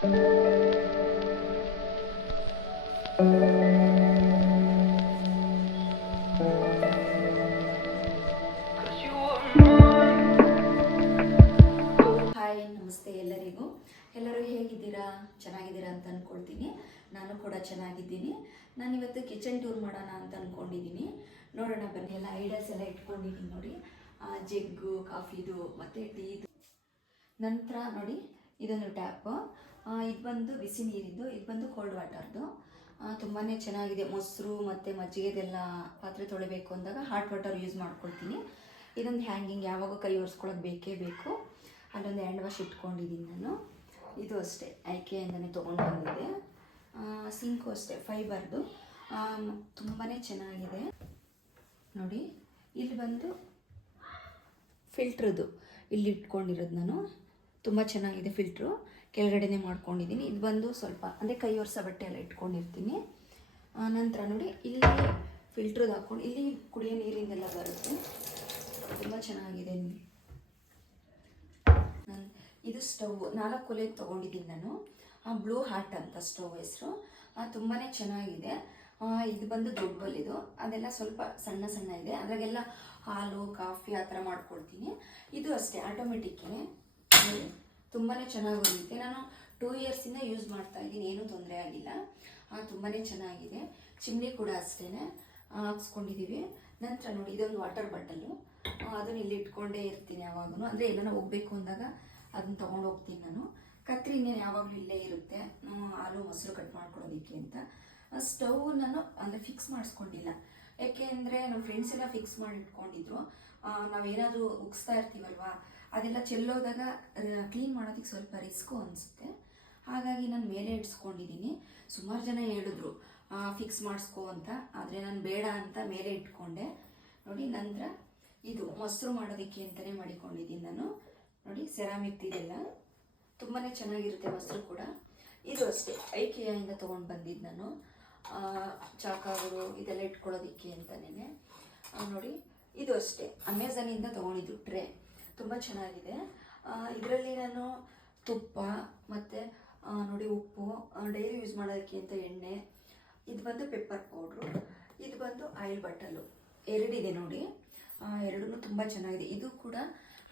Hi ನಮಸ್ತೆ ಎಲ್ಲರಿಗೂ. ಎಲ್ಲರೂ ಹೇಗಿದ್ದೀರಾ? ಚೆನ್ನಾಗಿದ್ದೀರಾ ಅಂತ ಅಂದ್ಕೊಳ್ತೀನಿ ನಾನು ಕೂಡ ಚೆನ್ನಾಗಿದ್ದೀನಿ. ನಾನು ಇವತ್ತು ಕಿಚನ್ ಟೂರ್ ಮಾಡೋಣ ಅಂತ ಅಂದ್ಕೊಂಡಿದ್ದೀನಿ ನೋಡೋಣ ಬನ್ನಿ. ಎಲ್ಲ ಐಡಿಯಾಸ್ ಎಲ್ಲ ಇಟ್ಕೊಂಡಿದ್ದೀನಿ ನೋಡಿ. ಜಗ್ಗು ಕಾಫಿದು ಮತ್ತು ಟೀದು ನಂತರ ನೋಡಿ ಇದೊಂದು ಟ್ಯಾಪ್. ಇದು ಬಂದು ಬಿಸಿ ನೀರಿದ್ದು, ಇದು ಬಂದು ಕೋಲ್ಡ್ ವಾಟರ್ದು ತುಂಬಾ ಚೆನ್ನಾಗಿದೆ. ಮೊಸರು ಮತ್ತು ಮಜ್ಜಿಗೆದೆಲ್ಲ ಪಾತ್ರೆ ತೊಳಿಬೇಕು ಅಂದಾಗ ಹಾಟ್ ವಾಟರ್ ಯೂಸ್ ಮಾಡ್ಕೊಳ್ತೀನಿ. ಇದೊಂದು ಹ್ಯಾಂಗಿಂಗ್ ಯಾವಾಗ ಕೈ ಒರೆಸ್ಕೊಳ್ಳೋದು ಬೇಕೇ ಬೇಕು. ಅಲ್ಲೊಂದು ಹ್ಯಾಂಡ್ ವಾಶ್ ಇಟ್ಕೊಂಡಿದ್ದೀನಿ ನಾನು. ಇದು ಅಷ್ಟೇ. ಐಕೆಯಿಂದನೇ ತೊಗೊಂಡು ಬಂದಿದೆ ಸಿಂಕು ಅಷ್ಟೇ ಫೈಬರ್ದು ತುಂಬಾ ಚೆನ್ನಾಗಿದೆ. ನೋಡಿ, ಇಲ್ಲಿ ಬಂದು ಫಿಲ್ಟ್ರದು ಇಲ್ಲಿ ಇಟ್ಕೊಂಡಿರೋದು ನಾನು. ತುಂಬ ಚೆನ್ನಾಗಿದೆ ಫಿಲ್ಟ್ರು ಕೆಳಗಡೆನೆ ಮಾಡ್ಕೊಂಡಿದ್ದೀನಿ. ಇದು ಬಂದು ಸ್ವಲ್ಪ, ಅಂದರೆ ಕೈ ವರ್ಷ ಬಟ್ಟೆ ಎಲ್ಲ ಇಟ್ಕೊಂಡಿರ್ತೀನಿ. ನಂತರ ನೋಡಿ, ಇಲ್ಲಿ ಫಿಲ್ಟ್ರದ್ದು ಹಾಕ್ಕೊಂಡು, ಇಲ್ಲಿ ಕುಡಿಯೋ ನೀರಿಂದೆಲ್ಲ ಬರುತ್ತೆ. ತುಂಬ ಚೆನ್ನಾಗಿದೆ. ನಾನು, ಇದು ಸ್ಟವ್, ನಾಲ್ಕು ಒಲೆ ತೊಗೊಂಡಿದ್ದೀನಿ ನಾನು. ಆ, ಬ್ಲೂ ಹಾರ್ಟ್ ಅಂತ ಸ್ಟವ್ ಹೆಸರು. ತುಂಬಾ ಚೆನ್ನಾಗಿದೆ. ಇದು ಬಂದು ದೊಡ್ಡ ಅದೆಲ್ಲ ಸ್ವಲ್ಪ ಸಣ್ಣ ಸಣ್ಣ ಇದೆ. ಅದ್ರಾಗೆಲ್ಲ ಹಾಲು, ಕಾಫಿ ಆ ಥರ ಮಾಡ್ಕೊಳ್ತೀನಿ ಇದು ಅಷ್ಟೇ ಆಟೋಮೆಟಿಕ್ಕೇ ತುಂಬಾ ಚೆನ್ನಾಗಿ ಬಂದಿದೆ ನಾನು ಟೂ ಇಯರ್ಸಿಂದ ಯೂಸ್ ಮಾಡ್ತಾ ಇದ್ದೀನಿ, ಏನೂ ತೊಂದರೆ ಆಗಿಲ್ಲ. ತುಂಬಾ ಚೆನ್ನಾಗಿದೆ. ಚಿಮ್ನಿ ಕೂಡ ಅಷ್ಟೇ ಹಾಕ್ಸ್ಕೊಂಡಿದ್ದೀವಿ ನಂತರ ನೋಡಿ, ಇದೊಂದು ವಾಟರ್ ಬಾಟಲು ಅದನ್ನ ಇಲ್ಲಿ ಇಟ್ಕೊಂಡೇ ಇರ್ತೀನಿ ಯಾವಾಗೂ ಅಂದರೆ ಎಲ್ಲನ ಹೋಗ್ಬೇಕು ಅಂದಾಗ ಅದನ್ನ ತೊಗೊಂಡು ಹೋಗ್ತೀನಿ ನಾನು. ಕತ್ರಿ ಇನ್ನೇನು ಯಾವಾಗಲೂ ಇಲ್ಲೇ ಇರುತ್ತೆ. ಹಾಲು, ಮೊಸರು ಕಟ್ ಮಾಡ್ಕೊಡೋದಕ್ಕೆ ಅಂತ. ಸ್ಟವ್ ನಾನು ಅಂದರೆ ಫಿಕ್ಸ್ ಮಾಡಿಸ್ಕೊಂಡಿಲ್ಲ. ಯಾಕೆ ಅಂದರೆ ನಮ್ಮ ಫ್ರೆಂಡ್ಸ್ ಎಲ್ಲ ಫಿಕ್ಸ್ ಮಾಡಿ ಇಟ್ಕೊಂಡಿದ್ರು. ನಾವೇನಾದರೂ ಉಗಿಸ್ತಾ ಇರ್ತೀವಲ್ವಾ ಅದೆಲ್ಲ ಚೆಲ್ಲೋದಾಗ ಕ್ಲೀನ್ ಮಾಡೋದಕ್ಕೆ ಸ್ವಲ್ಪ ರಿಸ್ಕು ಅನಿಸುತ್ತೆ. ಹಾಗಾಗಿ ನಾನು ಮೇಲೆ ಇಟ್ಸ್ಕೊಂಡಿದ್ದೀನಿ ಸುಮಾರು ಜನ ಹೇಳಿದ್ರು ಫಿಕ್ಸ್ ಮಾಡಿಸ್ಕೋ ಅಂತ. ಆದರೆ ನಾನು ಬೇಡ ಅಂತ ಮೇಲೆ ಇಟ್ಕೊಂಡೆ. ನೋಡಿ, ನಂತರ ಇದು ಮೊಸರು ಮಾಡೋದಕ್ಕೆ ಅಂತಲೇ ಮಾಡಿಕೊಂಡಿದ್ದೀನಿ ನಾನು. ನೋಡಿ ಸೆರಾಮಿಕ್ ಇದೆಲ್ಲ. ತುಂಬಾ ಚೆನ್ನಾಗಿರುತ್ತೆ ಮೊಸರು ಕೂಡ. ಇದು ಅಷ್ಟೇ, ಐಕೆಯಿಂದ ತೊಗೊಂಡು ಬಂದಿದ್ದು ನಾನು. ಚಾಕಾಗಳು ಇದೆಲ್ಲ ಇಟ್ಕೊಳ್ಳೋದಕ್ಕೆ ಅಂತಲೇ ನೋಡಿ, ಇದು ಅಷ್ಟೇ. ಅಮೆಝಾನಿಂದ ತೊಗೊಂಡಿದ್ದು ಟ್ರೇ. ತುಂಬ ಚೆನ್ನಾಗಿದೆ. ಇದರಲ್ಲಿ ನಾನು ತುಪ್ಪ, ಮತ್ತು ನೋಡಿ ಉಪ್ಪು ಡೈಲಿ ಯೂಸ್ ಮಾಡೋದಕ್ಕೆ ಅಂತ ಎಣ್ಣೆ, ಇದು ಬಂದು ಪೆಪ್ಪರ್ ಪೌಡ್ರು, ಇದು ಬಂದು ಆಯಿಲ್ ಬಟ್ಟಲು. ಎರಡಿದೆ ನೋಡಿ. ಎರಡೂ ತುಂಬ ಚೆನ್ನಾಗಿದೆ. ಇದು ಕೂಡ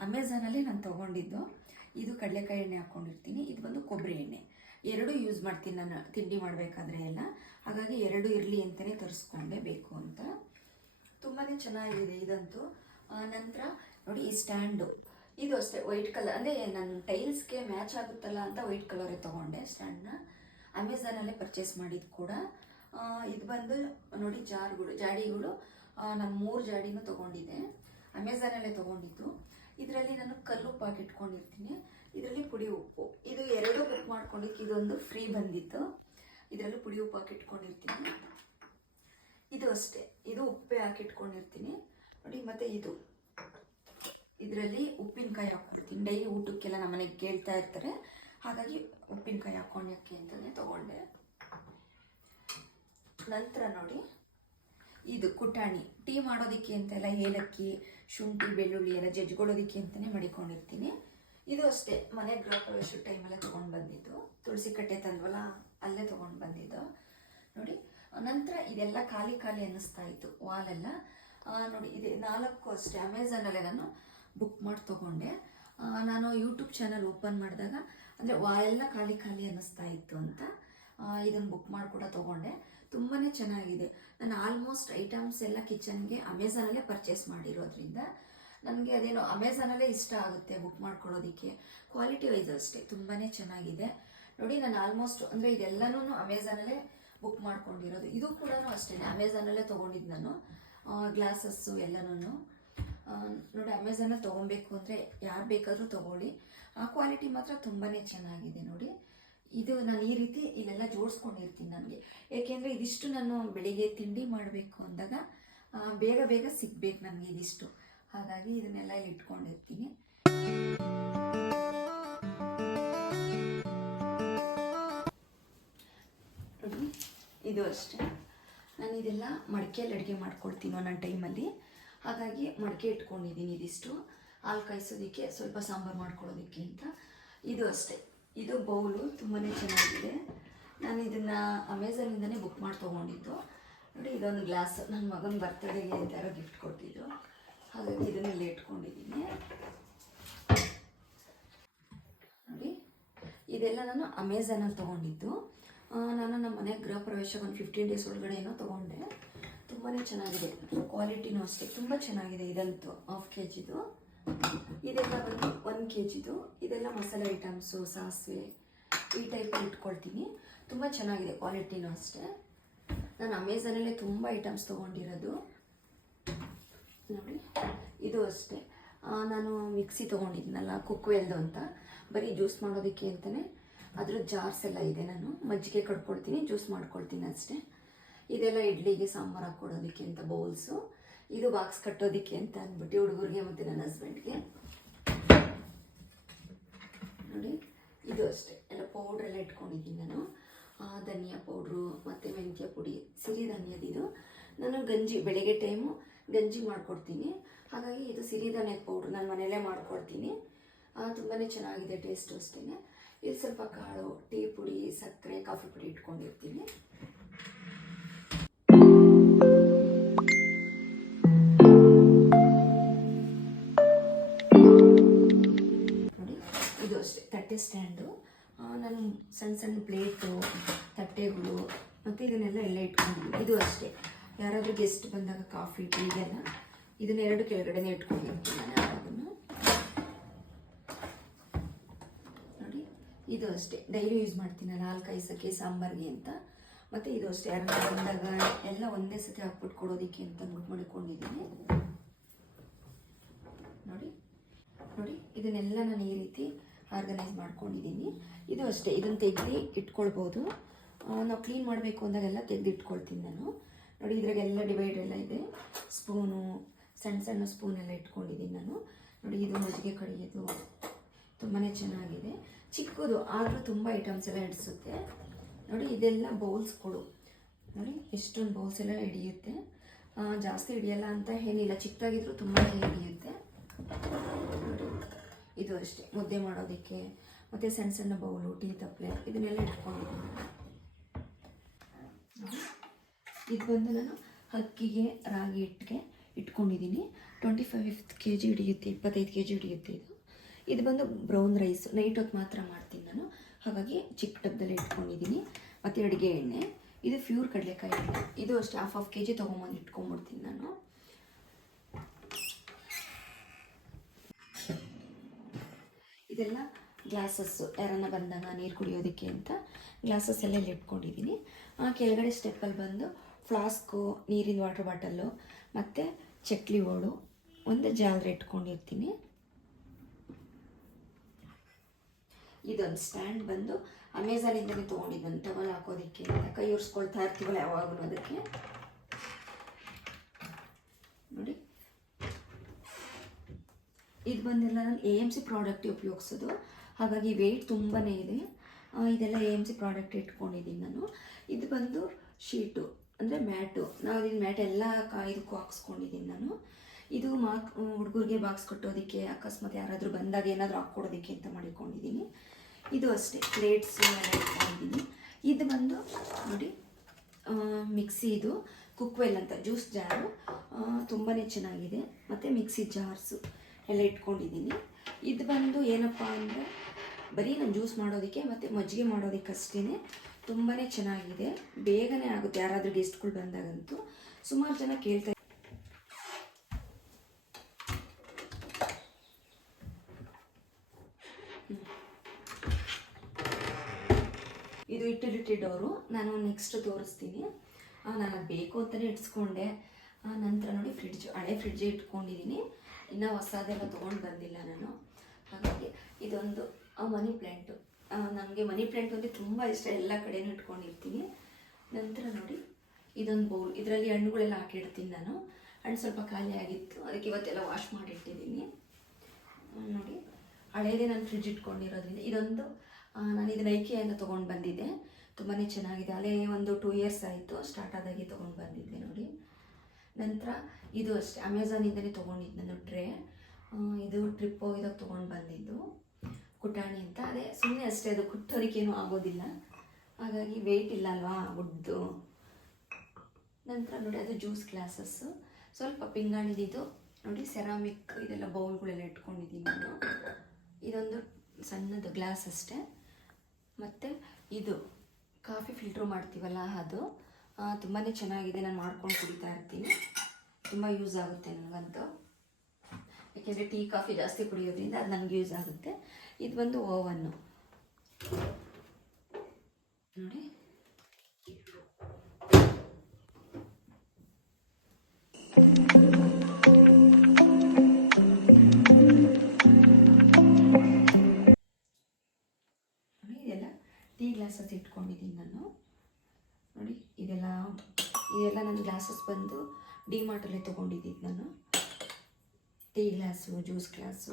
ಅಮೆಝಾನಲ್ಲಿ ನಾನು ತೊಗೊಂಡಿದ್ದು. ಇದು ಕಡಲೆಕಾಯಿ ಎಣ್ಣೆ ಹಾಕ್ಕೊಂಡಿರ್ತೀನಿ ಇದು ಬಂದು ಕೊಬ್ಬರಿ ಎಣ್ಣೆ. ಎರಡೂ ಯೂಸ್ ಮಾಡ್ತೀನಿ ನಾನು. ತಿಂಡಿ ಮಾಡಬೇಕಾದ್ರೆ ಎಲ್ಲ. ಹಾಗಾಗಿ ಎರಡು ಇರಲಿ ಅಂತಲೇ ತರಿಸ್ಕೊಂಡೇ ಬೇಕು ಅಂತ. ತುಂಬಾ ಚೆನ್ನಾಗಿದೆ ಇದಂತೂ. ನಂತರ ನೋಡಿ, ಈ ಸ್ಟ್ಯಾಂಡು. ಇದು ಅಷ್ಟೇ, ವೈಟ್ ಕಲರ್. ಅಂದರೆ ನನ್ನ ಟೈಲ್ಸ್ಗೆ ಮ್ಯಾಚ್ ಆಗುತ್ತಲ್ಲ ಅಂತ ವೈಟ್ ಕಲರೇ ತೊಗೊಂಡೆ ಸ್ಟ್ಯಾಂಡ್ನ. ಅಮೆಝಾನಲ್ಲೇ ಪರ್ಚೇಸ್ ಮಾಡಿದ್ದು ಕೂಡ. ಇದು ಬಂದು ನೋಡಿ, ಜಾರ್ಗಳು, ಜಾಡಿಗಳು ನಾನು ಮೂರು ಜಾಡಿನೂ ತೊಗೊಂಡಿದ್ದೆ. ಅಮೆಝಾನಲ್ಲೇ ತೊಗೊಂಡಿದ್ದು. ಇದರಲ್ಲಿ ನಾನು ಕಲ್ಲು ಪಾಕ್ ಇಟ್ಕೊಂಡಿರ್ತೀನಿ. ಇದರಲ್ಲಿ ಪುಡಿ ಉಪ್ಪು. ಇದು ಎರಡು ಬುಕ್ ಮಾಡ್ಕೊಂಡಿದ್ದಕ್ಕೆ ಇದೊಂದು ಫ್ರೀ ಬಂದಿತ್ತು. ಇದರಲ್ಲಿ ಪುಡಿ ಉಪ್ಪು ಹಾಕಿ ಇಟ್ಕೊಂಡಿರ್ತೀನಿ. ಇದು ಅಷ್ಟೇ. ಇದು ಉಪ್ಪೆ ಹಾಕಿಟ್ಕೊಂಡಿರ್ತೀನಿ ನೋಡಿ, ಮತ್ತು ಇದು. ಇದರಲ್ಲಿ ಉಪ್ಪಿನಕಾಯಿ ಹಾಕ್ಕೊಳ್ತೀನಿ ಡೈಲಿ ಊಟಕ್ಕೆಲ್ಲ ನಮ್ಮ ಮನೆಗೆ ಕೇಳ್ತಾ ಇರ್ತಾರೆ. ಹಾಗಾಗಿ ಉಪ್ಪಿನಕಾಯಿ ಹಾಕ್ಕೊಂಡಕ್ಕೆ ಅಂತಲೇ ತೊಗೊಂಡೆ. ನಂತರ ನೋಡಿ, ಇದು ಕುಟಾಣಿ. ಟೀ ಮಾಡೋದಕ್ಕೆ ಅಂತೆಲ್ಲ ಏಲಕ್ಕಿ, ಶುಂಠಿ, ಬೆಳ್ಳುಳ್ಳಿ ಎಲ್ಲ ಜಜ್ಕೊಳ್ಳೋದಕ್ಕೆ ಅಂತಲೇ ಮಡಿಕೊಂಡಿರ್ತೀನಿ. ಇದು ಅಷ್ಟೇ, ಮನೆ ಗೃಹ ಪ್ರವೇಶ ಟೈಮಲ್ಲೇ ತೊಗೊಂಡು ಬಂದಿದ್ದು. ತುಳಸಿ ಕಟ್ಟೆ ತಂದ್ವಲ್ಲ, ಅಲ್ಲೇ ತೊಗೊಂಡು ಬಂದಿದ್ದು. ನೋಡಿ, ನಂತರ ಇದೆಲ್ಲ ಖಾಲಿ ಖಾಲಿ ಅನ್ನಿಸ್ತಾ ಇತ್ತು, ವಾಲೆಲ್ಲ. ನೋಡಿ, ಇದೆ ನಾಲ್ಕು ಅಷ್ಟೇ ಅಮೆಝಾನಲ್ಲೇ ನಾನು ಬುಕ್ ಮಾಡಿ ತೊಗೊಂಡೆ. ನಾನು ಯೂಟ್ಯೂಬ್ ಚಾನಲ್ ಓಪನ್ ಮಾಡಿದಾಗ, ಅಂದರೆ ಎಲ್ಲ ಖಾಲಿ ಖಾಲಿ ಅನ್ನಿಸ್ತಾ ಇತ್ತು ಅಂತ ಇದನ್ನು ಬುಕ್ ಮಾಡಿ ಕೂಡ ತೊಗೊಂಡೆ. ತುಂಬಾ ಚೆನ್ನಾಗಿದೆ. ನಾನು ಆಲ್ಮೋಸ್ಟ್ ಐಟಮ್ಸ್ ಎಲ್ಲ ಕಿಚನ್ಗೆ ಅಮೆಝಾನಲ್ಲೇ ಪರ್ಚೇಸ್ ಮಾಡಿರೋದ್ರಿಂದ, ನನಗೆ ಅದೇನೋ ಅಮೆಝಾನಲ್ಲೇ ಇಷ್ಟ ಆಗುತ್ತೆ ಬುಕ್ ಮಾಡ್ಕೊಳ್ಳೋದಕ್ಕೆ. ಕ್ವಾಲಿಟಿ ವೈಸ್ ಅಷ್ಟೇ ತುಂಬಾ ಚೆನ್ನಾಗಿದೆ. ನೋಡಿ, ನಾನು ಆಲ್ಮೋಸ್ಟ್ ಅಂದರೆ ಇದೆಲ್ಲನೂ ಅಮೆಝಾನಲ್ಲೇ ಬುಕ್ ಮಾಡ್ಕೊಂಡಿರೋದು. ಇದು ಕೂಡ ಅಷ್ಟೇ ಅಮೆಝಾನಲ್ಲೇ ತೊಗೊಂಡಿದ್ದು ನಾನು. ಗ್ಲಾಸಸ್ಸು ಎಲ್ಲನೂ ನೋಡಿ ಅಮೆಝಾನಲ್ಲಿ ತೊಗೊಬೇಕು ಅಂದರೆ ಯಾರು ಬೇಕಾದರೂ ತೊಗೊಳ್ಳಿ. ಆ ಕ್ವಾಲಿಟಿ ಮಾತ್ರ ತುಂಬಾ ಚೆನ್ನಾಗಿದೆ ನೋಡಿ. ಇದು ನಾನು ಈ ರೀತಿ ಇಲ್ಲೆಲ್ಲ ಜೋಡಿಸ್ಕೊಂಡಿರ್ತೀನಿ ನನಗೆ. ಏಕೆಂದರೆ ಇದಿಷ್ಟು ನಾನು ಬೆಳಿಗ್ಗೆ ತಿಂಡಿ ಮಾಡಬೇಕು ಅಂದಾಗ ಬೇಗ ಬೇಗ ಸಿಗ್ಬೇಕು ನನಗೆ ಇದಿಷ್ಟು. ಹಾಗಾಗಿ ಇದನ್ನೆಲ್ಲ ಇಲ್ಲಿ ಇಟ್ಕೊಂಡಿರ್ತೀನಿ. ಇದು ಅಷ್ಟೇ. ನಾನು ಇದೆಲ್ಲ ಮಡಿಕೆಯಲ್ಲಿ ಅಡುಗೆ ಮಾಡ್ಕೊಳ್ತೀನೋ ನನ್ನ ಟೈಮಲ್ಲಿ ಹಾಗಾಗಿ ಮಡಿಕೆ ಇಟ್ಕೊಂಡಿದ್ದೀನಿ ಇದಿಷ್ಟು. ಹಾಲು ಕಾಯಿಸೋದಕ್ಕೆ ಸ್ವಲ್ಪ ಸಾಂಬಾರು ಮಾಡ್ಕೊಳ್ಳೋದಕ್ಕೆ ಅಂತ. ಇದು ಅಷ್ಟೇ. ಇದು ಬೌಲು ತುಂಬಾ ಚೆನ್ನಾಗಿದೆ. ನಾನು ಇದನ್ನು ಅಮೆಝಾನಿಂದನೇ ಬುಕ್ ಮಾಡಿ ತೊಗೊಂಡಿದ್ದು. ನೋಡಿ, ಇದೊಂದು ಗ್ಲಾಸ್. ನನ್ನ ಮಗನ ಬರ್ತಡೇಗೆ ಅಂತ ಯಾರೋ ಗಿಫ್ಟ್ ಕೊಟ್ಟಿದ್ದು ಹಾಗಾಗಿ ಇದನ್ನೆಲ್ಲ ಇಟ್ಕೊಂಡಿದ್ದೀನಿ. ನೋಡಿ, ಇದೆಲ್ಲ ನಾನು ಅಮೆಝಾನಲ್ಲಿ ತೊಗೊಂಡಿದ್ದು. ನಾನು ನಮ್ಮ ಮನೆ ಗೃಹ ಪ್ರವೇಶಕ್ಕೆ ಒಂದು ಫಿಫ್ಟೀನ್ ಡೇಸ್ ಒಳಗಡೆ ಏನೋ ತೊಗೊಂಡೆ. ತುಂಬಾ ಚೆನ್ನಾಗಿದೆ. ಕ್ವಾಲಿಟಿನೂ ಅಷ್ಟೇ, ತುಂಬ ಚೆನ್ನಾಗಿದೆ ಇದಂತೂ ಹಾಫ್ ಕೆ ಜಿದು ಇದೆಲ್ಲ ಬಂದು ಒನ್ ಕೆ ಜಿದು ಇದೆಲ್ಲ ಮಸಾಲೆ ಐಟಮ್ಸು ಸಾಸಿವೆ, ಈ ಟೈಪ್ ಇಟ್ಕೊಳ್ತೀನಿ. ತುಂಬ ಚೆನ್ನಾಗಿದೆ ಕ್ವಾಲಿಟಿನೂ ಅಷ್ಟೇ. ನಾನು ಅಮೆಝಾನಲ್ಲೇ ತುಂಬ ಐಟಮ್ಸ್ ತೊಗೊಂಡಿರೋದು. ನೋಡಿ, ಇದು ಅಷ್ಟೇ. ನಾನು ಮಿಕ್ಸಿ ತೊಗೊಂಡಿದ್ನಲ್ಲ ಕುಕ್ವೆಲ್ದು ಅಂತ. ಬರೀ ಜ್ಯೂಸ್ ಮಾಡೋದಕ್ಕೆ ಅಂತಲೇ ಅದ್ರ ಜಾರ್ಸ್ ಎಲ್ಲ ಇದೆ ನಾನು. ಮಜ್ಜಿಗೆ ಕಡ್ಕೊಳ್ತೀನಿ ಜ್ಯೂಸ್ ಮಾಡ್ಕೊಳ್ತೀನಿ ಅಷ್ಟೇ. ಇದೆಲ್ಲ ಇಡ್ಲಿಗೆ ಸಾಂಬಾರು ಹಾಕ್ಕೊಡೋದಕ್ಕೆ ಅಂತ ಬೌಲ್ಸು ಇದು ಬಾಕ್ಸ್ ಕಟ್ಟೋದಕ್ಕೆ ಅಂತ ಅಂದ್ಬಿಟ್ಟು ಹುಡುಗರಿಗೆ ಮತ್ತು ನನ್ನ ಹಸ್ಬೆಂಡ್ಗೆ ನೋಡಿ, ಇದು ಅಷ್ಟೇ. ಎಲ್ಲ ಪೌಡ್ರ್ ಎಲ್ಲ ಇಟ್ಕೊಂಡಿದ್ದೀನಿ ನಾನು. ಧನಿಯಾ ಪೌಡ್ರು ಮತ್ತು ಮೆಂತ್ಯ ಪುಡಿ ಸಿರಿಧಾನ್ಯದಿದು ನಾನು ಗಂಜಿ, ಬೆಳಗ್ಗೆ ಟೈಮು ಗಂಜಿ ಮಾಡ್ಕೊಡ್ತೀನಿ. ಹಾಗಾಗಿ ಇದು ಸಿರಿಧಾನ್ಯದ ಪೌಡ್ರು ನಾನು ಮನೆಯಲ್ಲೇ ಮಾಡ್ಕೊಡ್ತೀನಿ. ತುಂಬಾ ಚೆನ್ನಾಗಿದೆ ಟೇಸ್ಟು ಅಷ್ಟೇ ಇದು ಸ್ವಲ್ಪ ಕಾಳು, ಟೀ ಪುಡಿ, ಸಕ್ಕರೆ, ಕಾಫಿ ಪುಡಿ ಇಟ್ಕೊಂಡಿರ್ತೀನಿ. ಸ್ಟ್ಯಾಂಡು ನಾನು ಸಣ್ಣ ಸಣ್ಣ ಪ್ಲೇಟು, ತಟ್ಟೆಗಳು, ಮತ್ತು ಇದನ್ನೆಲ್ಲ ಎಲ್ಲ ಇಟ್ಕೊಂಡಿದ್ದೀನಿ. ಇದು ಅಷ್ಟೇ. ಯಾರಾದರೂ ಗೆಸ್ಟ್ ಬಂದಾಗ ಕಾಫಿ, ಟೀ ಇದೆಲ್ಲ ಇದನ್ನೆರಡು ಕೆಳಗಡೆನೇ ಇಟ್ಕೊಂಡಿರ್ತೀನಿ ನಾನು ಯಾವಾಗೂ ನೋಡಿ, ಇದು ಅಷ್ಟೇ. ಡೈಲಿ ಯೂಸ್ ಮಾಡ್ತೀನಿ ಹಾಲು ಕಾಯಿಸೋಕ್ಕೆ, ಸಾಂಬಾರಿಗೆ ಅಂತ. ಮತ್ತು ಇದು ಅಷ್ಟೇ. ಯಾರಾದರೂ ಬಂದಾಗ ಎಲ್ಲ ಒಂದೇ ಸತಿ ಹಾಕ್ಬಿಟ್ಟು ಕೊಡೋದಕ್ಕೆ ಅಂತ ಅಂದ್ಬಿಟ್ಟು ಮಾಡಿಕೊಂಡಿದ್ದೀನಿ. ನೋಡಿ ನೋಡಿ, ಇದನ್ನೆಲ್ಲ ನಾನು ಈ ರೀತಿ ಆರ್ಗನೈಸ್ ಮಾಡ್ಕೊಂಡಿದ್ದೀನಿ. ಇದು ಅಷ್ಟೇ, ಇದನ್ನು ತೆಗೆದು ಇಟ್ಕೊಳ್ಬೋದು. ನಾವು ಕ್ಲೀನ್ ಮಾಡಬೇಕು ಅಂದಾಗೆಲ್ಲ ತೆಗೆದು ಇಟ್ಕೊಳ್ತೀನಿ ನಾನು. ನೋಡಿ, ಇದ್ರಾಗೆಲ್ಲ ಡಿವೈಡ್ ಎಲ್ಲ ಇದೆ. ಸ್ಪೂನು ಸಣ್ಣ ಸಣ್ಣ ಸ್ಪೂನ್ ಎಲ್ಲ ಇಟ್ಕೊಂಡಿದ್ದೀನಿ ನಾನು. ನೋಡಿ, ಇದು ಮಜ್ಜಿಗೆ ಕಡಿಯೋದು ತುಂಬಾ ಚೆನ್ನಾಗಿದೆ. ಚಿಕ್ಕದು, ಆದರೂ ತುಂಬ ಐಟಮ್ಸ್ ಎಲ್ಲ ಹಿಡಿಸುತ್ತೆ. ನೋಡಿ, ಇದೆಲ್ಲ ಬೌಲ್ಸ್ಗಳು ನೋಡಿ, ಎಷ್ಟೊಂದು ಬೌಲ್ಸ್ ಎಲ್ಲ ಹಿಡಿಯುತ್ತೆ. ಜಾಸ್ತಿ ಹಿಡಿಯಲ್ಲ ಅಂತ ಏನಿಲ್ಲ. ಚಿಕ್ಕದಾಗಿದ್ರು ತುಂಬಾ ಹಿಡಿಯುತ್ತೆ. ನೋಡಿ. ಇದು ಅಷ್ಟೇ, ಮುದ್ದೆ ಮಾಡೋದಕ್ಕೆ, ಮತ್ತು ಸಣ್ಣ ಸಣ್ಣ ಬೌಲು, ಟೀ ತಪ್ಪಲೆ ಇದನ್ನೆಲ್ಲ ಇಟ್ಕೊಂಡಿದ್ದೀನಿ. ಇದು ಬಂದು ನಾನು ಅಕ್ಕಿಗೆ ರಾಗಿ ಹಿಟ್ಟಿಗೆ ಇಟ್ಕೊಂಡಿದ್ದೀನಿ. ಟ್ವೆಂಟಿ ಫೈವ್ ಕೆ ಜಿ ಹಿಡಿಯುತ್ತೆ, ಇಪ್ಪತ್ತೈದು ಕೆ ಜಿ ಹಿಡಿಯುತ್ತೆ ಇದು. ಇದು ಬಂದು ಬ್ರೌನ್ ರೈಸ್ ನೈಟ್ ಹೊತ್ತು ಮಾತ್ರ ಮಾಡ್ತೀನಿ ನಾನು. ಹಾಗಾಗಿ ಚಿಕ್ಕ ಡಬ್ಬದಲ್ಲಿ ಇಟ್ಕೊಂಡಿದ್ದೀನಿ. ಮತ್ತು ಅಡುಗೆ ಎಣ್ಣೆ. ಇದು ಪ್ಯೂರ್ ಕಡಲೆಕಾಯಿ ಎಣ್ಣೆ ಇದು ಅಷ್ಟೇ ಹಾಫ್ ಹಾಫ್ ಕೆ ಜಿ ತೊಗೊಂಬಂದು ಇಟ್ಕೊಂಡ್ಬಿಡ್ತೀನಿ ನಾನು. ಇದೆಲ್ಲ ಗ್ಲಾಸಸ್ಸು ಯಾರನ್ನ ಬಂದಾಗ ನೀರು ಕುಡಿಯೋದಕ್ಕೆ ಅಂತ ಗ್ಲಾಸಸ್ ಎಲ್ಲ ಇಟ್ಕೊಂಡಿದ್ದೀನಿ ಆ ಕೆಳಗಡೆ ಸ್ಟೆಪ್ಪಲ್ಲಿ ಬಂದು ಫ್ಲಾಸ್ಕು, ನೀರಿನ ವಾಟರ್ ಬಾಟಲ್ಲು ಮತ್ತು ಚಕ್ಲಿ ಓಡು, ಒಂದು ಜಾಲರಿ ಇಟ್ಕೊಂಡಿರ್ತೀನಿ. ಇದೊಂದು ಸ್ಟ್ಯಾಂಡ್ ಬಂದು ಅಮೆಝಾನಿಂದಲೇ ತೊಗೊಂಡಿದ್ದನ್ನು ಟವಲ್ ಹಾಕೋದಕ್ಕೆ ಅಂತ, ಕೈ ಉರ್ಸ್ಕೊಳ್ತಾ ಇರ್ತೀವಲ್ಲ ಯಾವಾಗಲೂ ಅದಕ್ಕೆ ನೋಡಿ ಇದು ಬಂದೆಲ್ಲ ನಾನು ಎ ಎಂ ಸಿ ಪ್ರಾಡಕ್ಟ್ ಉಪಯೋಗಿಸೋದು. ಹಾಗಾಗಿ ವೆಯ್ಟ್ ತುಂಬಾ ಇದೆ. ಇದೆಲ್ಲ ಎ ಎಂ ಸಿ ಪ್ರಾಡಕ್ಟ್ ಇಟ್ಕೊಂಡಿದ್ದೀನಿ ನಾನು. ಇದು ಬಂದು ಶೀಟು, ಅಂದರೆ ಮ್ಯಾಟು. ನಾವು ಇದನ್ನು ಮ್ಯಾಟ್ ಎಲ್ಲ ಕಾ, ಇದಕ್ಕೂ ಹಾಕ್ಸ್ಕೊಂಡಿದ್ದೀನಿ ನಾನು. ಇದು ಮಾಕ್, ಹುಡುಗರಿಗೆ ಬಾಕ್ಸ್ ಕಟ್ಟೋದಕ್ಕೆ, ಅಕಸ್ಮಾತ್ ಯಾರಾದರೂ ಬಂದಾಗ ಏನಾದರೂ ಹಾಕ್ಕೊಡೋದಕ್ಕೆ ಅಂತ ಮಾಡಿಕೊಂಡಿದ್ದೀನಿ. ಇದು ಅಷ್ಟೇ ಪ್ಲೇಟ್ಸ್ ಇಟ್ಕೊಂಡಿದ್ದೀನಿ. ಇದು ಬಂದು ನೋಡಿ ಮಿಕ್ಸಿ ಇದು. ಕುಕ್ವೆಲ್ ಅಂತ ಜ್ಯೂಸ್ ಜಾರು ತುಂಬಾ ಚೆನ್ನಾಗಿದೆ. ಮತ್ತು ಮಿಕ್ಸಿ ಜಾರ್ಸು. ಎಲ್ಲ ಇಟ್ಕೊಂಡಿದ್ದೀನಿ. ಇದು ಬಂದು ಏನಪ್ಪ ಅಂದರೆ ಬರೀ ನಾನು ಜ್ಯೂಸ್ ಮಾಡೋದಕ್ಕೆ ಮತ್ತು ಮಜ್ಜಿಗೆ ಮಾಡೋದಕ್ಕೆ ಅಷ್ಟೇ ತುಂಬಾ ಚೆನ್ನಾಗಿದೆ. ಬೇಗನೆ ಆಗುತ್ತೆ ಯಾರಾದರೂ ಗೆಸ್ಟ್ಗಳು ಬಂದಾಗಂತೂ. ಸುಮಾರು ಜನ ಕೇಳ್ತಾ ಇದು ಡೋರು. ನಾನು ನೆಕ್ಸ್ಟ್ ತೋರಿಸ್ತೀನಿ. ನಾನು ಬೇಕು ಅಂತಲೇ ಇಟ್ಸ್ಕೊಂಡೆ. ಆ, ನಂತರ ನೋಡಿ ಫ್ರಿಡ್ಜ್ ಹಳೆ ಫ್ರಿಡ್ಜೇ ಇಟ್ಕೊಂಡಿದ್ದೀನಿ ಇನ್ನೂ ಹೊಸದೆಲ್ಲ ತೊಗೊಂಡು ಬಂದಿಲ್ಲ ನಾನು. ಹಾಗಾಗಿ ಇದೊಂದು ಮನಿ ಪ್ಲ್ಯಾಂಟು ನನಗೆ ಮನಿ ಪ್ಲ್ಯಾಂಟ್ ಅಂದರೆ ತುಂಬ ಇಷ್ಟ. ಎಲ್ಲ ಕಡೆನೂ ಇಟ್ಕೊಂಡಿರ್ತೀನಿ. ನಂತರ ನೋಡಿ, ಇದೊಂದು ಬೌಲ್. ಇದರಲ್ಲಿ ಹಣ್ಣುಗಳೆಲ್ಲ ಹಾಕಿಡ್ತೀನಿ ನಾನು. ಹಣ್ಣು ಸ್ವಲ್ಪ ಖಾಲಿ ಆಗಿತ್ತು. ಅದಕ್ಕೆ ಇವತ್ತೆಲ್ಲ ವಾಶ್ ಮಾಡಿಟ್ಟಿದ್ದೀನಿ. ನೋಡಿ. ಹಳೇದೇ ನಾನು ಫ್ರಿಡ್ಜ್ ಇಟ್ಕೊಂಡಿರೋದ್ರಿಂದ ಇದೊಂದು ನಾನು ಇದನ್ನ ಐಕೆಯಿಂದ ತೊಗೊಂಡು ಬಂದಿದ್ದೆ. ತುಂಬಾ ಚೆನ್ನಾಗಿದೆ. ಅಲ್ಲೇ ಒಂದು ಟೂ ಇಯರ್ಸ್ ಆಯಿತು. ಸ್ಟಾರ್ಟ್ ಆದಾಗೆ ತೊಗೊಂಡು ಬಂದಿದ್ದೆ ನೋಡಿ. ನಂತರ ಇದು ಅಷ್ಟೇ. ಅಮೆಝಾನಿಂದಲೇ ತೊಗೊಂಡಿದ್ದು ನಾನು ಟ್ರೇ ಇದು ಟ್ರಿಪ್ ಹೋಗಿದಾಗ ತೊಗೊಂಡು ಬಂದಿದ್ದು. ಕುಟಾಣಿ ಅಂತ. ಅದೇ ಸುಮ್ಮನೆ ಅಷ್ಟೇ, ಅದು ಕುಟ್ಟೋರಿಕೇನು ಆಗೋದಿಲ್ಲ. ಹಾಗಾಗಿ ವೆಯ್ಟ್ ಇಲ್ಲ ಅಲ್ವಾ ಉಡ್ದು. ನಂತರ ನೋಡಿ, ಅದು ಜ್ಯೂಸ್ ಗ್ಲಾಸಸ್ಸು ಸ್ವಲ್ಪ ಪಿಂಗಾಣಿದಿದ್ದು ನೋಡಿ ಸೆರಾಮಿಕ್ ಇದೆಲ್ಲ ಬೌಲ್ಗಳೆಲ್ಲ ಇಟ್ಕೊಂಡಿದ್ದೀನಿ ನಾನು. ಇದೊಂದು ಸಣ್ಣದು ಗ್ಲಾಸ್ ಅಷ್ಟೇ. ಮತ್ತು ಇದು ಕಾಫಿ ಫಿಲ್ಟ್ರ್ ಮಾಡ್ತೀವಲ್ಲ ಅದು. ತುಂಬಾ ಚೆನ್ನಾಗಿದೆ. ನಾನು ಮಾಡ್ಕೊಂಡು ಕುಡಿತಾ ತುಂಬ ಯೂಸ್ ಆಗುತ್ತೆ ನನಗಂತೂ. ಯಾಕೆಂದರೆ ಟೀ, ಕಾಫಿ ಜಾಸ್ತಿ ಕುಡಿಯೋದ್ರಿಂದ ಅದು ನನಗೆ ಯೂಸ್ ಆಗುತ್ತೆ. ಇದು ಬಂದು ಓವನ್ನು. ನೋಡಿ, ಇದೆಲ್ಲ ಟೀ ಗ್ಲಾಸಸ್ ಇಟ್ಕೊಂಡಿದ್ದೀನಿ ನಾನು. ನೋಡಿ, ಇದೆಲ್ಲ ಇದೆಲ್ಲ ನನ್ನ ಗ್ಲಾಸಸ್ ಬಂದು ಡಿ ಮಾರ್ಟಲ್ಲೇ ತೊಗೊಂಡಿದ್ದೀನಿ ನಾನು. Tea glass, juice glass.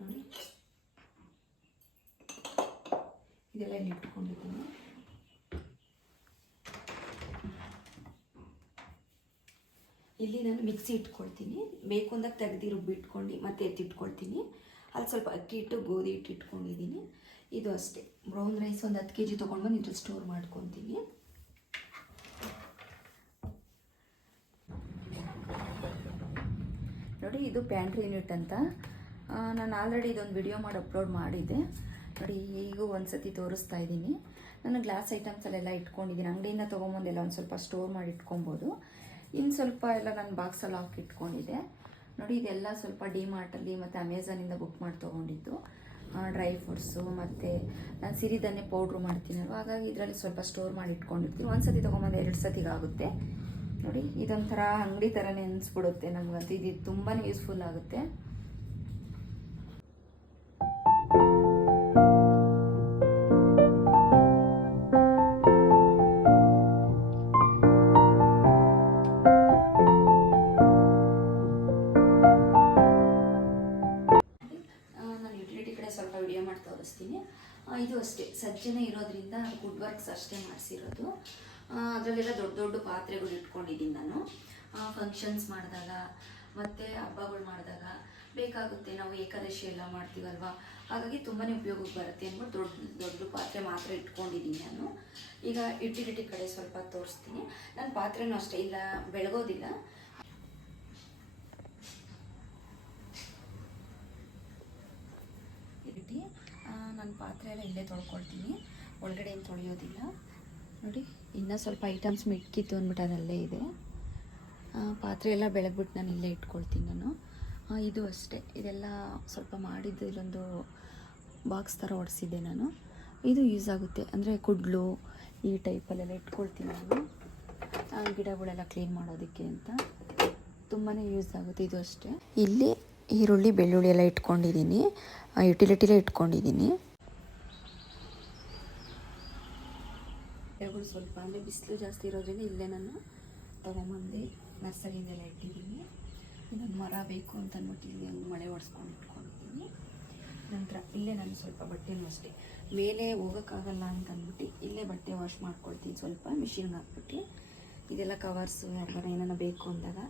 ನೋಡಿ. ಇದೆಲ್ಲ ಇಲ್ಲಿ ಇಟ್ಕೊಂಡಿದ್ದೀನಿ. ಇಲ್ಲಿ ನಾನು ಮಿಕ್ಸಿ ಇಟ್ಕೊಳ್ತೀನಿ. ಬೇಕು ಅಂದಾಗ ತೆಗ್ದು ರುಬ್ಬಿಟ್ಕೊಂಡು ಮತ್ತೆ ಎತ್ತಿಟ್ಕೊಳ್ತೀನಿ ಅಲ್ಲಿ ಸ್ವಲ್ಪ ಅಕ್ಕಿ ಇಟ್ಟು, ಗೋಧಿ ಹಿಟ್ಟು ಇಟ್ಕೊಂಡಿದ್ದೀನಿ. ಇದು ಅಷ್ಟೇ. ಬ್ರೌನ್ ರೈಸ್ ಒಂದು ಹತ್ತು ಕೆ ಜಿ ತೊಗೊಂಡ್ಬಂದು ಇದು ಸ್ಟೋರ್ ಮಾಡ್ಕೊತೀನಿ. ನೋಡಿ, ಇದು ಪ್ಯಾಂಟ್ರಿ ಯೂನಿಟ್ ಅಂತ. ನಾನು ಆಲ್ರೆಡಿ ಇದೊಂದು ವಿಡಿಯೋ ಮಾಡಿ ಅಪ್ಲೋಡ್ ಮಾಡಿದ್ದೆ. ನೋಡಿ, ಈಗೂ ಒಂದು ಸತಿ ತೋರಿಸ್ತಾ ಇದ್ದೀನಿ. ನಾನು ಗ್ಲಾಸ್ ಐಟಮ್ಸಲ್ಲೆಲ್ಲ ಇಟ್ಕೊಂಡಿದ್ದೀನಿ. ಅಂಗಡಿಯಿಂದ ತೊಗೊಂಬಂದೆಲ್ಲ ಒಂದು ಸ್ವಲ್ಪ ಸ್ಟೋರ್ ಮಾಡಿ ಇಟ್ಕೊಬೋದು. ಇನ್ನು ಸ್ವಲ್ಪ ಎಲ್ಲ ನಾನು ಬಾಕ್ಸಲ್ಲಿ ಹಾಕಿ ಇಟ್ಕೊಂಡಿದ್ದೆ. ನೋಡಿ, ಇದೆಲ್ಲ ಸ್ವಲ್ಪ ಡಿ ಮಾರ್ಟಲ್ಲಿ ಮತ್ತು ಅಮೆಝಾನಿಂದ ಬುಕ್ ಮಾಡಿ ತೊಗೊಂಡಿದ್ದು. ಡ್ರೈ ಫ್ರೂಟ್ಸು ಮತ್ತು ನಾನು ಸಿರಿಧಾನ್ಯ ಪೌಡ್ರು ಮಾಡ್ತೀನಲ್ವ ಹಾಗಾಗಿ ಇದರಲ್ಲಿ ಸ್ವಲ್ಪ ಸ್ಟೋರ್ ಮಾಡಿ ಇಟ್ಕೊಂಡಿರ್ತೀನಿ. ಒಂದು ಸತಿ ತೊಗೊಂಬಂದು ಎರಡು ಸತಿಗೆ ಆಗುತ್ತೆ. ನೋಡಿ, ಇದೊಂಥರ ಅಂಗಡಿ ಥರನೇ ಅನಿಸ್ಬಿಡುತ್ತೆ ನಮಗಂತೂ ಇದು ತುಂಬಾ ಯೂಸ್ಫುಲ್ ಆಗುತ್ತೆ. ಸ್ವಲ್ಪ ವಿಡಿಯೋ ಮಾಡಿ ತೋರಿಸ್ತೀನಿ. ಇದು ಅಷ್ಟೇ. ಸಜ್ಜನೆ ಇರೋದ್ರಿಂದ ಗುಡ್ ವರ್ಕ್ಸ್ ಅಷ್ಟೇ ಮಾಡಿಸಿರೋದು. ಅದರಲ್ಲೆಲ್ಲ ದೊಡ್ಡ ದೊಡ್ಡ ಪಾತ್ರೆಗಳು ಇಟ್ಕೊಂಡಿದ್ದೀನಿ ನಾನು. ಫಂಕ್ಷನ್ಸ್ ಮಾಡಿದಾಗ, ಮತ್ತು ಹಬ್ಬಗಳು ಮಾಡಿದಾಗ ಬೇಕಾಗುತ್ತೆ ನಾವು ಏಕಾದಶಿ ಎಲ್ಲ ಮಾಡ್ತೀವಲ್ವಾ? ಹಾಗಾಗಿ ತುಂಬಾ ಉಪಯೋಗಕ್ಕೆ ಬರುತ್ತೆ ಅಂದ್ಬಿಟ್ಟು ದೊಡ್ಡ ದೊಡ್ಡ ಪಾತ್ರೆ ಮಾತ್ರ ಇಟ್ಕೊಂಡಿದ್ದೀನಿ ನಾನು. ಈಗ ಯುಟಿಲಿಟಿ ಕಡೆ ಸ್ವಲ್ಪ ತೋರಿಸ್ತೀನಿ. ನನ್ನ ಪಾತ್ರೆನೂ ಅಷ್ಟೇ, ಇಲ್ಲ, ಬೆಳಗೋದಿಲ್ಲ. ನನ್ನ ಪಾತ್ರೆ ಎಲ್ಲ ಇಲ್ಲೇ ತೊಳ್ಕೊಳ್ತೀನಿ. ಒಳಗಡೆ ಏನು ತೊಳೆಯೋದಿಲ್ಲ. ನೋಡಿ, ಇನ್ನೂ ಸ್ವಲ್ಪ ಐಟಮ್ಸ್ ಮಿಕ್ಕಿತ್ತು ಅಂದ್ಬಿಟ್ಟು ಅದಲ್ಲೇ ಇದೆ. ಪಾತ್ರೆ ಎಲ್ಲ ಬೆಳಗ್ಬಿಟ್ಟು ನಾನು ಇಲ್ಲೇ ಇಟ್ಕೊಳ್ತೀನಿ ನಾನು. ಇದು ಅಷ್ಟೇ. ಇದೆಲ್ಲ ಸ್ವಲ್ಪ ಮಾಡಿದ್ದು ಇಲ್ಲೊಂದು ಬಾಕ್ಸ್ ಥರ ಹೊಡೆಸಿದ್ದೆ ನಾನು. ಇದು ಯೂಸ್ ಆಗುತ್ತೆ. ಅಂದರೆ ಕುಡ್ಲು, ಈ ಟೈಪಲ್ಲೆಲ್ಲ ಇಟ್ಕೊಳ್ತೀನಿ ನಾನು. ಗಿಡಗಳೆಲ್ಲ ಕ್ಲೀನ್ ಮಾಡೋದಕ್ಕೆ ಅಂತ. ತುಂಬಾ ಯೂಸ್ ಆಗುತ್ತೆ ಇದು ಅಷ್ಟೇ. ಇಲ್ಲಿ ಈರುಳ್ಳಿ, ಬೆಳ್ಳುಳ್ಳಿ ಎಲ್ಲ ಇಟ್ಕೊಂಡಿದ್ದೀನಿ. ಯುಟಿಲಿಟಿಲೇ ಇಟ್ಕೊಂಡಿದ್ದೀನಿ. ಸ್ವಲ್ಪ ಅಂದರೆ ಬಿಸಿಲು ಜಾಸ್ತಿ ಇರೋದ್ರಿಂದ ಇಲ್ಲೇ ನಾನು ತೊಗೊಂಬಂದು ನರ್ಸರಿಯಿಂದೆಲ್ಲ ಇಟ್ಟಿದ್ದೀನಿ. ಇನ್ನೊಂದು ಮರ ಬೇಕು ಅಂತ ಅಂದ್ಬಿಟ್ಟು ಇಲ್ಲಿ ಒಂದು ಮಳೆ ಒಡ್ಸ್ಕೊಂಡು ಇಟ್ಕೊಂಡಿದ್ದೀನಿ. ನಂತರ ಇಲ್ಲೇ ನಾನು ಸ್ವಲ್ಪ ಬಟ್ಟೆನೂ ಅಷ್ಟೇ. ಮೇಲೆ ಹೋಗೋಕ್ಕಾಗಲ್ಲ ಅಂತ ಅಂದ್ಬಿಟ್ಟು ಇಲ್ಲೇ ಬಟ್ಟೆ ವಾಶ್ ಮಾಡ್ಕೊಳ್ತೀನಿ ಸ್ವಲ್ಪ ಮಿಷಿನ್ಗೆ ಹಾಕ್ಬಿಟ್ಟು. ಇದೆಲ್ಲ ಕವರ್ಸು ಯಾವ್ದಾರ ಏನಾರ ಬೇಕು ಅಂದಾಗ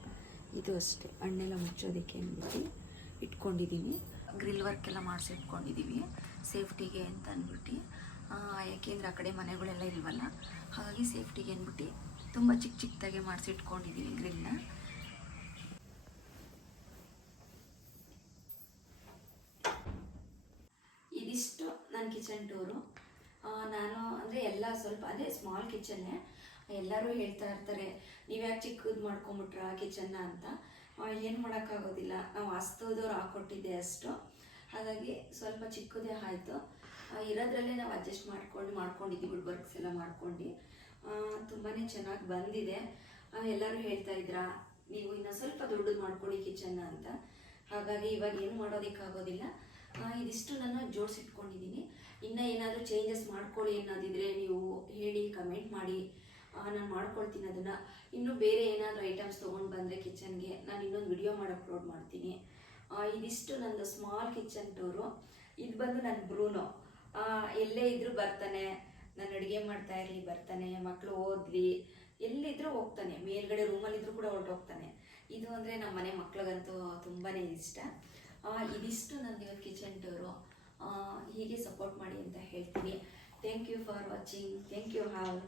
ಇದು ಅಷ್ಟೇ. ಹಣ್ಣೆಲ್ಲ ಮುಚ್ಚೋದಕ್ಕೆ ಅಂದ್ಬಿಟ್ಟು ಇಟ್ಕೊಂಡಿದ್ದೀನಿ. ಗ್ರಿಲ್ ವರ್ಕ್ ಎಲ್ಲ ಮಾಡಿಸಿ ಇಟ್ಕೊಂಡಿದ್ದೀವಿ ಸೇಫ್ಟಿಗೆ ಅಂತ ಅಂದ್ಬಿಟ್ಟು. ಯಾಕೆಂದ್ರೆ ಆ ಕಡೆ ಮನೆಗಳೆಲ್ಲ ಇಲ್ವಲ್ಲ? ಹಾಗಾಗಿ ಸೇಫ್ಟಿಗೆ ಅಂದ್ಬಿಟ್ಟು ತುಂಬ ಚಿಕ್ಕ ಚಿಕ್ಕದಾಗೆ ಮಾಡಿಸಿ ಇಟ್ಕೊಂಡಿದ್ದೀನಿ ಗ್ರಿಲ್ನ. ಇದಿಷ್ಟು ನನ್ನ ಕಿಚನ್ ಟೂರು. ನಾನು ಅಂದರೆ ಎಲ್ಲ ಸ್ವಲ್ಪ ಅದೇ ಸ್ಮಾಲ್ ಕಿಚನ್ನೇ. ಎಲ್ಲರೂ ಹೇಳ್ತಾ ಇರ್ತಾರೆ ನೀವ್ಯಾಕೆ ಚಿಕ್ಕದು ಮಾಡ್ಕೊಂಬಿಟ್ರ ಕಿಚನ್ನ ಅಂತ? ಏನು ಮಾಡೋಕ್ಕಾಗೋದಿಲ್ಲ. ನಾವು ವಾಸ್ತವದವ್ರು ಹಾಕ್ಕೊಟ್ಟಿದ್ದೆ ಅಷ್ಟು. ಹಾಗಾಗಿ ಸ್ವಲ್ಪ ಚಿಕ್ಕದೇ ಆಯಿತು. ಇರೋದ್ರಲ್ಲೇ ನಾವು ಅಡ್ಜಸ್ಟ್ ಮಾಡ್ಕೊಂಡು ಮಾಡ್ಕೊಂಡಿದ್ದೀವಿ ಗುಡ್ ವರ್ಕ್ಸ್ ಎಲ್ಲ ಮಾಡ್ಕೊಂಡು. ತುಂಬಾ ಚೆನ್ನಾಗಿ ಬಂದಿದೆ. ಎಲ್ಲರೂ ಹೇಳ್ತಾ ಇದ್ರ, ನೀವು ಇನ್ನು ಸ್ವಲ್ಪ ದೊಡ್ಡದು ಮಾಡ್ಕೊಳ್ಳಿ ಕಿಚನ್ನ ಅಂತ. ಹಾಗಾಗಿ ಇವಾಗ ಏನು ಮಾಡೋದಕ್ಕಾಗೋದಿಲ್ಲ ಇದಿಷ್ಟು ನಾನು ಜೋಡಿಸಿಟ್ಕೊಂಡಿದ್ದೀನಿ ಇನ್ನು ಏನಾದರೂ ಚೇಂಜಸ್ ಮಾಡ್ಕೊಳ್ಳಿ ಅನ್ನೋದಿದ್ರೆ ನೀವು ಹೇಳಿ ಕಮೆಂಟ್ ಮಾಡಿ. ನಾನು ಮಾಡ್ಕೊಳ್ತೀನಿ ಅದನ್ನು. ಇನ್ನೂ ಬೇರೆ ಏನಾದರೂ ಐಟಮ್ಸ್ ತೊಗೊಂಡು ಬಂದರೆ ಕಿಚನ್ಗೆ ನಾನು ಇನ್ನೊಂದು ವಿಡಿಯೋ ಮಾಡಿ ಅಪ್ಲೋಡ್ ಮಾಡ್ತೀನಿ. ಇದಿಷ್ಟು ನಂದು ಸ್ಮಾಲ್ ಕಿಚನ್ ಟೂರು ಇದು ಬಂದು ನನ್ನ ಬ್ರೂನೋ ಎಲ್ಲೇ ಇದ್ರು ಬರ್ತಾನೆ, ನಾನು ಅಡುಗೆ ಮಾಡ್ತಾ ಇರಲಿ, ಬರ್ತಾನೆ ಮಕ್ಕಳು ಓದಲಿ, ಎಲ್ಲಿದ್ರೂ ಹೋಗ್ತಾನೆ, ಮೇಲ್ಗಡೆ ರೂಮಲ್ಲಿದ್ರೂ ಕೂಡ ಹೊರಟೋಗ್ತಾನೆ. ಇದು ಅಂದರೆ ನಮ್ಮ ಮನೆ ಮಕ್ಳಿಗಂತೂ ತುಂಬಾ ಇಷ್ಟ. ಇದಿಷ್ಟು ನನ್ನ ಇವತ್ತು ಕಿಚನ್ ಟೂರು ಹೀಗೆ ಸಪೋರ್ಟ್ ಮಾಡಿ ಅಂತ ಹೇಳ್ತೀನಿ. Thank you for watching thank you hall